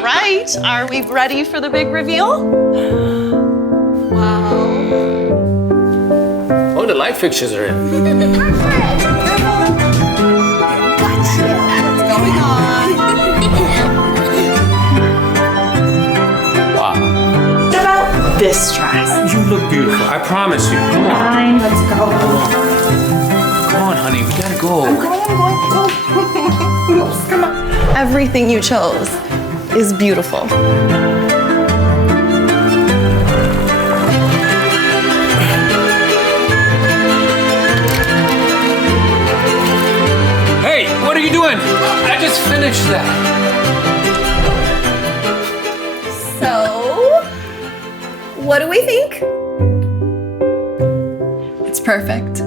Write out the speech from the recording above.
All right, are we ready for the big reveal? Wow. Oh, the light fixtures are in. What's going on? Wow. What about this dress? You look beautiful. I promise you. Come on. Fine, let's go. Come on, honey. We gotta go. I'm going. Come on. Everything you chose is beautiful. Hey, what are you doing? I just finished that. So, what do we think? It's perfect.